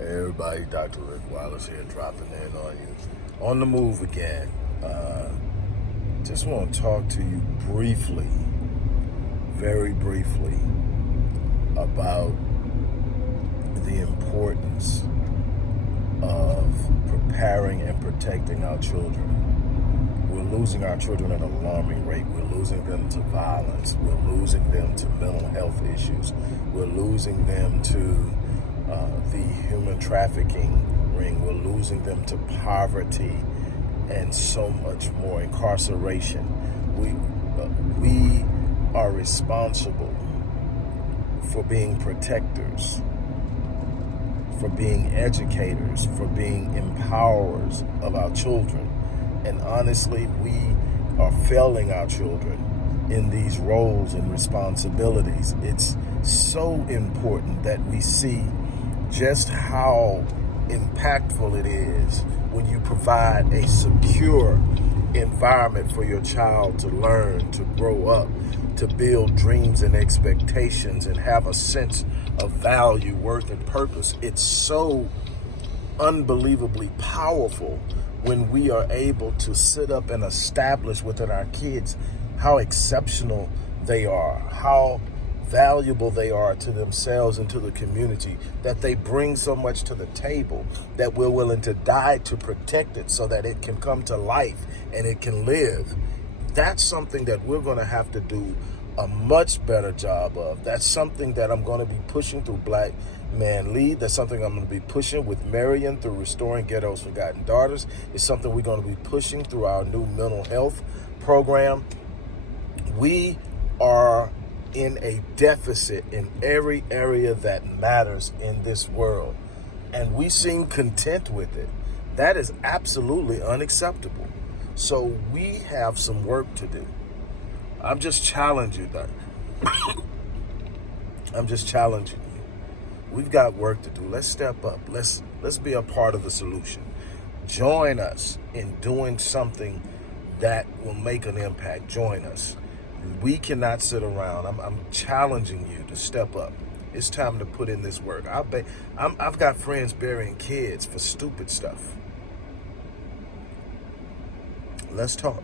Hey everybody, Dr. Rick Wallace here, dropping in on you. On the move again. Just want to talk to you briefly, very briefly, about the importance of preparing and protecting our children. We're losing our children at an alarming rate. We're losing them to violence. We're losing them to mental health issues. We're losing them to the human trafficking ring. We're losing them to poverty and so much more, incarceration. We are responsible for being protectors, for being educators, for being empowerers of our children. And honestly, we are failing our children in these roles and responsibilities. It's so important that we see just how impactful it is when you provide a secure environment for your child to learn, to grow up, to build dreams and expectations and have a sense of value, worth, and purpose. It's so unbelievably powerful when we are able to sit up and establish within our kids how exceptional they are, how valuable they are to themselves and to the community, that they bring so much to the table that we're willing to die to protect it so that it can come to life and it can live. That's something that we're going to have to do a much better job of. That's something that I'm going to be pushing through Black Man Lead. That's something I'm going to be pushing with Marion through Restoring Ghettos Forgotten Daughters. It's something we're going to be pushing through our new mental health program. We are in a deficit in every area that matters in this world, and we seem content with it. That is absolutely unacceptable. So we have some work to do. I'm just challenging you. I'm just challenging you. We've got work to do. Let's step up. Let's be a part of the solution. Join us in doing something that will make an impact. Join us. We cannot sit around. I'm challenging you to step up. It's time to put in this work. I've got friends burying kids for stupid stuff. Let's talk.